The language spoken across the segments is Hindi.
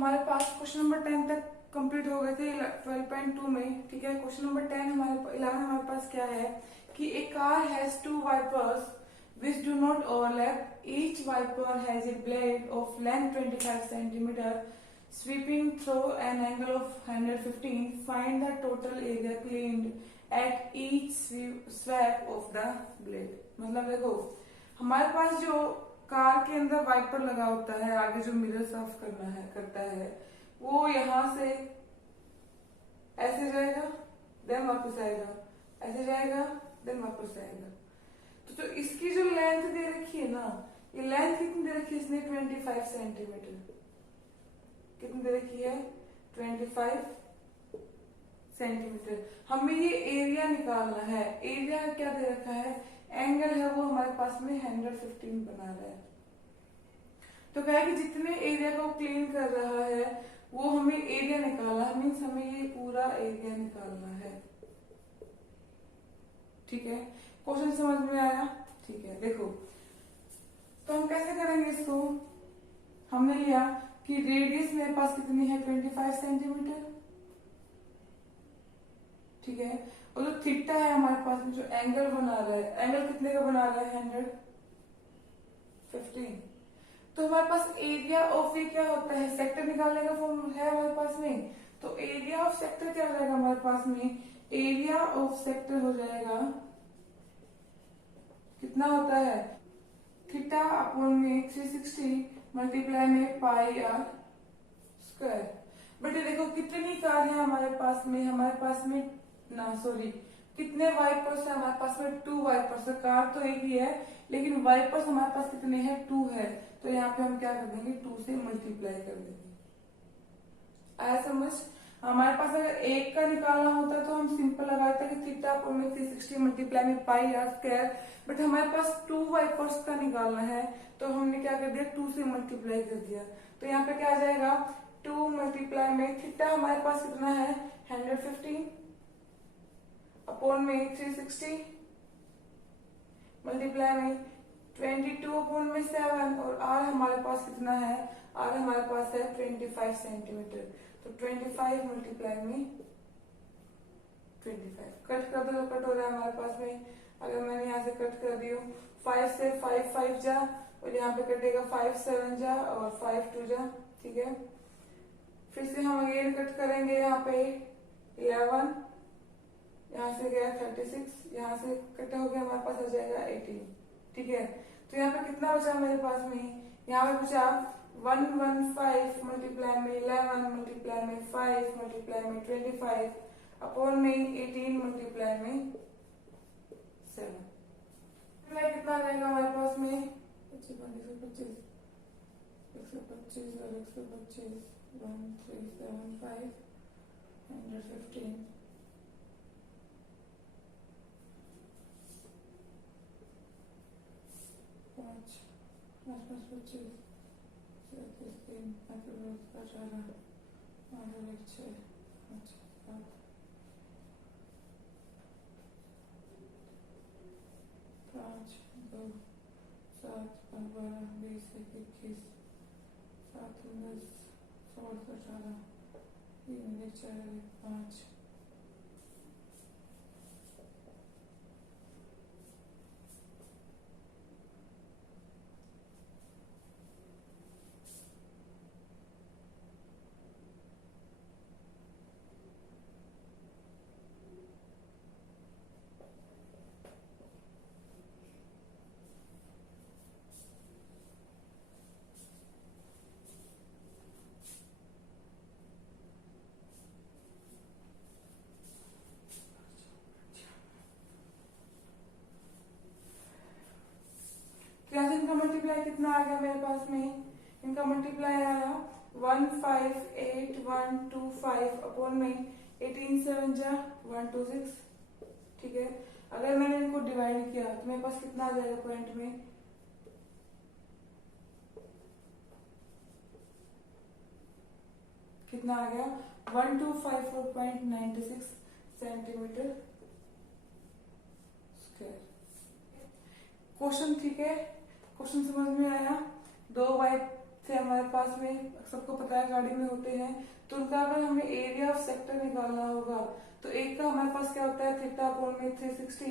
हमारे पास क्वेश्चन नंबर 10 तक कंप्लीट हो गए थे 12.2 में। ठीक है, क्वेश्चन नंबर 10 11 हमारे पास क्या है कि a car has two wipers which do not overlap. Each wiper has a blade of length 25 centimeter sweeping through an angle of 115. Find the total area cleaned at each swap of the blade. मतलब देखो, हमारे पास जो कार के अंदर वाइपर लगा होता है, आगे जो मिरर साफ करता है, वो यहाँ से ऐसे जाएगा, देन वापस आएगा, ऐसे जाएगा, देन वापस आएगा। तो इसकी जो लेंथ दे रखी है ना, ये लेंथ कितनी दे रखी है इसने? 25 सेंटीमीटर। कितनी दे रखी है? 25 सेंटीमीटर। हमें ये एरिया निकालना है। एरिया क्या दे रखा है? एंगल है वो हमारे पास में 115 बना रहा है। तो क्या है कि जितने एरिया को क्लीन कर रहा है वो हमें एरिया निकालना है, मीन्स हमें ये पूरा एरिया निकालना है। ठीक है, क्वेश्चन समझ में आया? ठीक है, देखो तो हम कैसे करेंगे इसको। हमने लिया कि रेडियस मेरे पास कितनी है? 25 सेंटीमीटर। ठीक है, और जो थीटा है हमारे पास में, जो एंगल बना रहा है, एंगल कितने का बना रहा है? 115। तो हमारे पास एरिया ऑफ ये क्या होता है? सेक्टर निकालने का फॉर्म है हमारे पास में। तो एरिया ऑफ सेक्टर क्या हो जाएगा हमारे पास में? एरिया ऑफ सेक्टर हो जाएगा, कितना होता है? थीटा अपॉन में 360 मल्टीप्लाई में पाई आर स्क्वायर। बेटे देखो कितनी कार है हमारे पास में? हमारे पास में कितने वाइपर्स है हमारे पास में? 2 वाइपर्स। कार तो एक ही है, लेकिन वाइपर्स हमारे पास कितने हैं? 2 है। तो यहाँ पे हम क्या कर देंगे? 2 से मल्टीप्लाई कर देंगे। आया समझ? हमारे पास अगर एक का निकालना होता तो हम सिंपल लगाते कि थीटा अपॉन में 360 मल्टीप्लाई में पाई आर स्क्वायर। बट हमारे पास 2 वाइपर्स का निकालना है, तो हमने क्या कर दिया? 2 से मल्टीप्लाई कर दिया। तो यहाँ पे क्या आ जाएगा? 2 मल्टीप्लाई में थीटा हमारे पास कितना है? 115 अपॉन में 360 मल्टीप्लाई में 22 अपॉन में 7, और आर हमारे पास कितना है? आर हमारे पास है 25 सेंटीमीटर। तो 25 मल्टीप्लाई में 25 कट कर दो तो कट हो रहा है हमारे पास में। अगर मैंने यहाँ से कट कर दी 5 से 5 5 जा, और यहाँ पे कटेगा 5 7 जा और 5 2 जा। ठीक है, फिर से हम अगेन कट करेंगे। यहाँ पे 11, यहाँ से गया 36, यहाँ से कट हो गया, हमारे पास आ जाएगा 18। ठीक है, तो यहाँ पे कितना बचा मेरे पास में? यहाँ पे बचा 115 मल्टीप्लाई में 11 मल्टीप्लाई में 5 मल्टीप्लाई में 25 अपॉन में 18 मल्टीप्लाई में 7। कितना रहेगा हमारे पास में? 125 और 125 1375 115 5 5 5 25 3 5 18 8 1 6 5 7 5 2 7 12 20 21 7 10 16 18 3 1 4 1 5। इनका मल्टीप्लाई कितना आ गया मेरे पास में? इनका मल्टीप्लाई आया 158 125 अपॉन में 18 7 जा 126। ठीक है, अगर मैंने इनको डिवाइड किया तो मेरे पास कितना आ जाएगा पॉइंट में? कितना आ गया? 1254.96 सेंटीमीटर स्क्वायर। क्वेश्चन ठीक है, क्वेश्चन समझ में आया? 2 से हमारे पास में सबको पता है गाड़ी में होते हैं, तो उनका अगर हमें एरिया ऑफ सेक्टर निकालना होगा तो एक का हमारे पास क्या होता है थीटा अपॉन में 360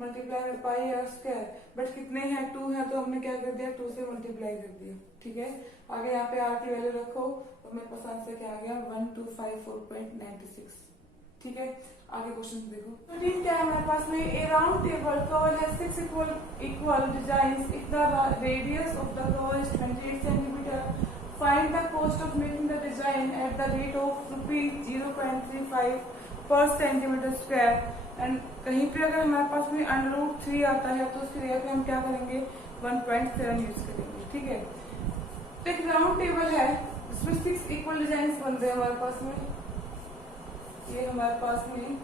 मल्टीप्लाई में पाई आर स्क्वायर, बट कितने हैं 2 है तो हमने क्या कर दिया 2 से मल्टीप्लाई कर दिया। ठीक है, आगे यहाँ पे आर की वैल्यू रखो और मेरे पास आंसर क्या आ गया 1254.96। ठीक है, आगे क्वेश्चन देखो। तो ठीक क्या है हमारे पास में a round table cover has 6 equal designs if the radius of the cover is 28 centimetre, find the cost of making the design at the rate of ₹0.35 per centimetre square. And कहीं पे अगर हमारे पास में √3 आता है तो उसकी जगह पे हम क्या करेंगे 1.7 यूज करेंगे। ठीक है, तो एक राउंड टेबल है इसमें 6 इक्वल डिजाइन बन रहे हैं हमारे पास में, ये हमारे पास में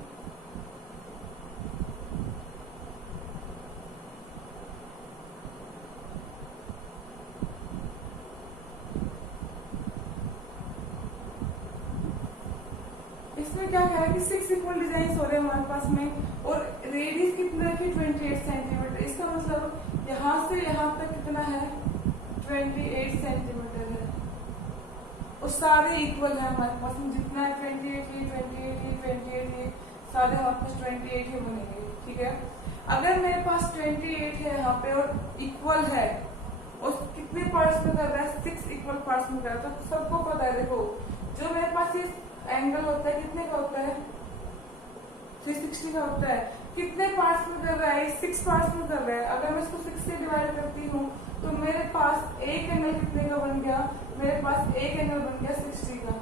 इसमें क्या है कि 6 इक्वल डिजाइन हो रहे हैं हमारे पास में और रेडियस कितना है 28 सेंटीमीटर। इसका मतलब यहाँ से यहाँ तक कितना है 28 सेंटीमीटर है और सारे इक्वल है हमारे पास में, जितना है 28 सारे हमारे पास 28 ही बनेंगे। ठीक है, अगर मेरे पास 28 है यहाँ पे और इक्वल है और कितने पार्ट्स में कर रहा है 6 इक्वल पार्ट्स में कर रहा है, तो सबको पता है देखो जो मेरे पास ये एंगल होता है कितने का होता है 360 का होता है, कितने पार्ट्स में कर रहा है 6 पार्ट्स में कर रहा है। अगर मैं इसको 6 से डिवाइड करती हूँ तो मेरे पास एक एंगल कितने का बन गया, मेरे पास एक एंगल बन गया 60 का,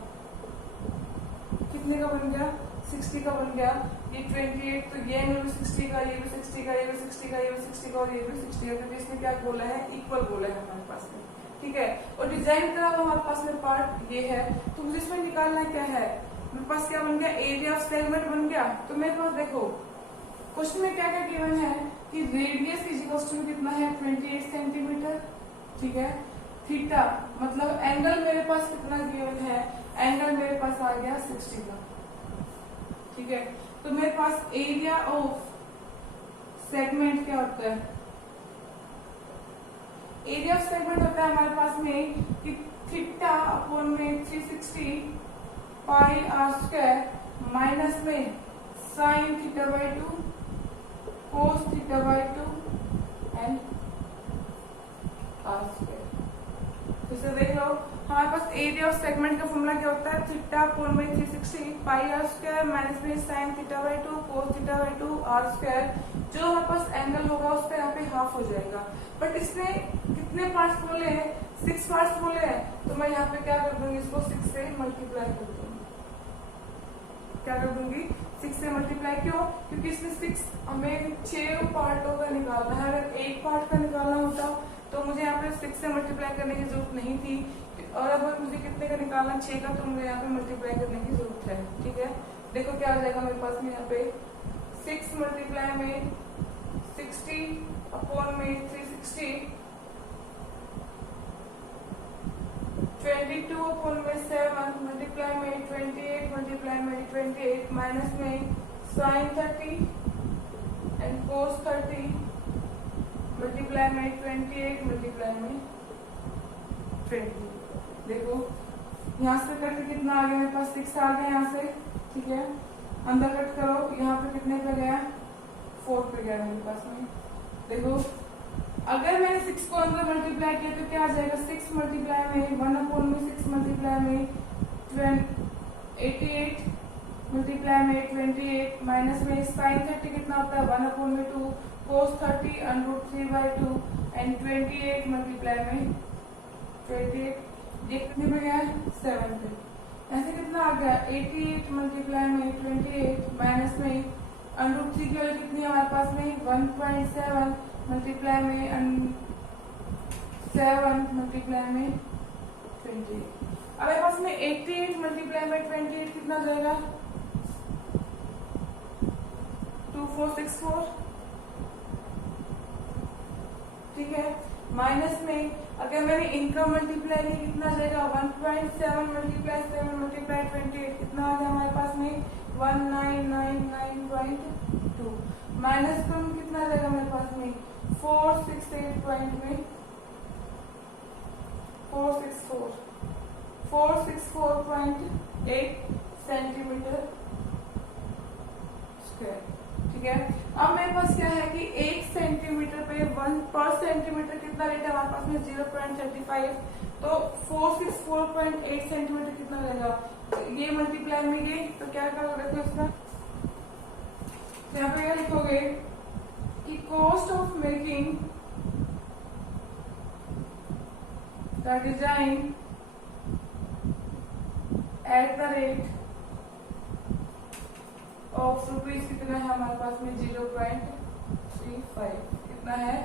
कितने का बन गया 60 का बन गया। ये 28 तो ये एंगल भी 60 का, ये भी 60 का, ये भी 60 का, ये भी 60 का और ये भी 60 का, क्योंकि इसमें क्या बोला है इक्वल बोला है हमारे पास में। ठीक है, और डिजाइन करा हुआ हमारे पास में पार्ट ये है, तो मुझे इसमें निकालना क्या है, मेरे पास क्या बन गया एरिया ऑफ सेगमेंट बन गया। तो मेरे पास देखो क्वेश्चन में क्या क्या गिवन है कि रेडियस इज इक्वल टू कितना है 28 सेंटीमीटर। ठीक है, थीटा मतलब एंगल मेरे पास कितना गिवन है, एंगल मेरे पास आ गया 60 का। ठीक है, तो मेरे पास एरिया ऑफ सेगमेंट क्या होता है, एरिया ऑफ सेगमेंट होता है हमारे पास में कि थीटा अपॉन में 360 पाई आर स्क्वायर माइनस में sine theta by 2 cos theta by 2 and r square. तो देख लो हमारे पास एरिया ऑफ सेगमेंट का फॉर्मूला क्या होता है थीटा अपॉन में 360 पाई आर स्क्वायर माइनस में sine theta by 2 cos theta by 2 r square. जो हमारे पास एंगल होगा उसका यहाँ पे हाफ हो जाएगा, बट इसमें कितने पार्ट्स बोले हैं 6 पार्ट्स बोले हैं, तो मैं यहाँ पे क्या कर दूंगी इसको 6 से मल्टीप्लाई कर दूंगी। क्या कर दूंगी 6 से मल्टीप्लाई, क्यों, क्योंकि इसमें 6 हमें 6 पार्टों का निकालना है। अगर एक पार्ट का निकालना होता तो मुझे यहाँ पे 6 से मल्टीप्लाई करने की जरूरत नहीं थी, और अब मुझे कितने का निकालना 6 का, तो मुझे यहाँ पे मल्टीप्लाई करने की जरूरत है। ठीक है, देखो क्या आ जाएगा मेरे पास में यहाँ पे 6 मल्टीप्लाई में 60 अपॉन में 360 22 अपॉन में 7 मल्टीप्लाई में 28 मल्टीप्लाई में 28 माइनस में साइन 30 एंड कोस 30 मल्टीप्लाई में 28 मल्टीप्लाई में 20। देखो यहाँ से करके कितना आ गया मेरे पास 6 आ गया यहाँ से। ठीक है, अंदर कट करो, यहाँ पे कितने पे गया 4 पे गया मेरे पास में। देखो अगर मैंने 6 को अंदर मल्टीप्लाई किया तो क्या आ जाएगा 6 मल्टीप्लाई में 1 अपॉन में 6 मल्टीप्लाई में 88 मल्टीप्लाई में 28 माइनस में साइन 30 कितना होता है 1 अपॉन में 2 कोस 30 √3/2 एंड 28 मल्टीप्लाई में 28 ये कितने पे गया 7 पे। ऐसे कितना आ गया 88 मल्टीप्लाई में 28 माइनस में √3 की वैल्यू कितनी है हमारे पास में 1.7 मल्टीप्लाई में 7 मल्टीप्लाई में 28। अब मेरे पास में 88 मल्टीप्लाई में 28 कितना जाएगा 2464। ठीक है, माइनस में अगर मैंने इनका मल्टीप्लाई किया कितना जाएगा 1.7 मल्टीप्लाई 7 मल्टीप्लाई 28 कितना आ गया हमारे पास में 1999.2 माइनस में कितना जाएगा मेरे पास में 468 में 464.8 सेंटीमीटर स्क्वायर। ठीक है, अब मेरे पास क्या है कि 1 सेंटीमीटर पे 1 पर सेंटीमीटर कितना रेट है हमारे पास में 0.35, तो 464.8 सेंटीमीटर कितना रहेगा, ये मल्टीप्लाई में ये, तो क्या करोगे देखो इसका, यहाँ पे क्या लिखोगे कि cost of making the design at the rate of rupees कितना है हमारे पास में 0.35, कितना है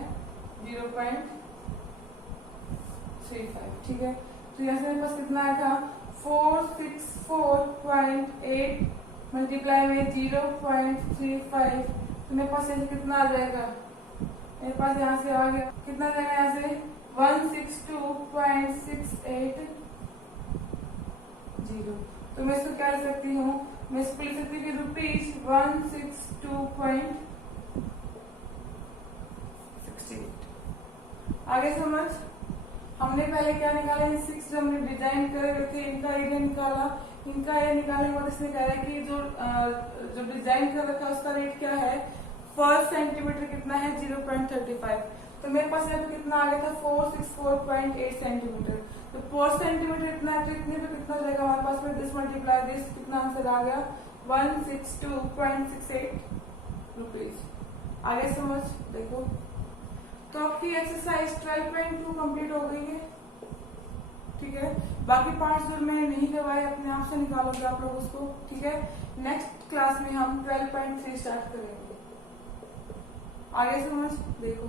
0.35। ठीक है, तो यहाँ से मेरे पास कितना आया था 464.8 मल्टीप्लाई में 0.35, तो मेरे पास ऐसे कितना आ जाएगा, मेरे पास यहाँ से आ गया कितना जाएगा, यहाँ से 162.680। तो मैं इसको क्या लिख सकती हूँ, मैं इसको लिख सकती हूँ कि ₹162.68। आगे समझ, हमने पहले क्या निकाला, 6 जो हमने डिजाइन करे हुए थे इनका एरिया निकाला, इनका एरिया निकालने के बाद इसने कह रहा है कि जो डिजाइन कर रखा है उसका रेट क्या है, पर सेंटीमीटर कितना है 0.35, तो मेरे पास यहाँ पे कितना आ गया था 464.8 सेंटीमीटर, तो पर सेंटीमीटर इतना है, तो इतने पे कितना जाएगा हमारे पास में, दिस मल्टीप्लाई दिस, कितना आंसर आ गया 162.68 रुपीज। आगे समझ देखो, तो आपकी एक्सरसाइज 12.2 कंप्लीट हो गई है। ठीक है, बाकी पार्ट्स जो मैंने नहीं करवाए अपने आप से निकालोगे आप लोग उसको। ठीक है, नेक्स्ट क्लास में हम 12.3 स्टार्ट करेंगे। आगे समझ देखो।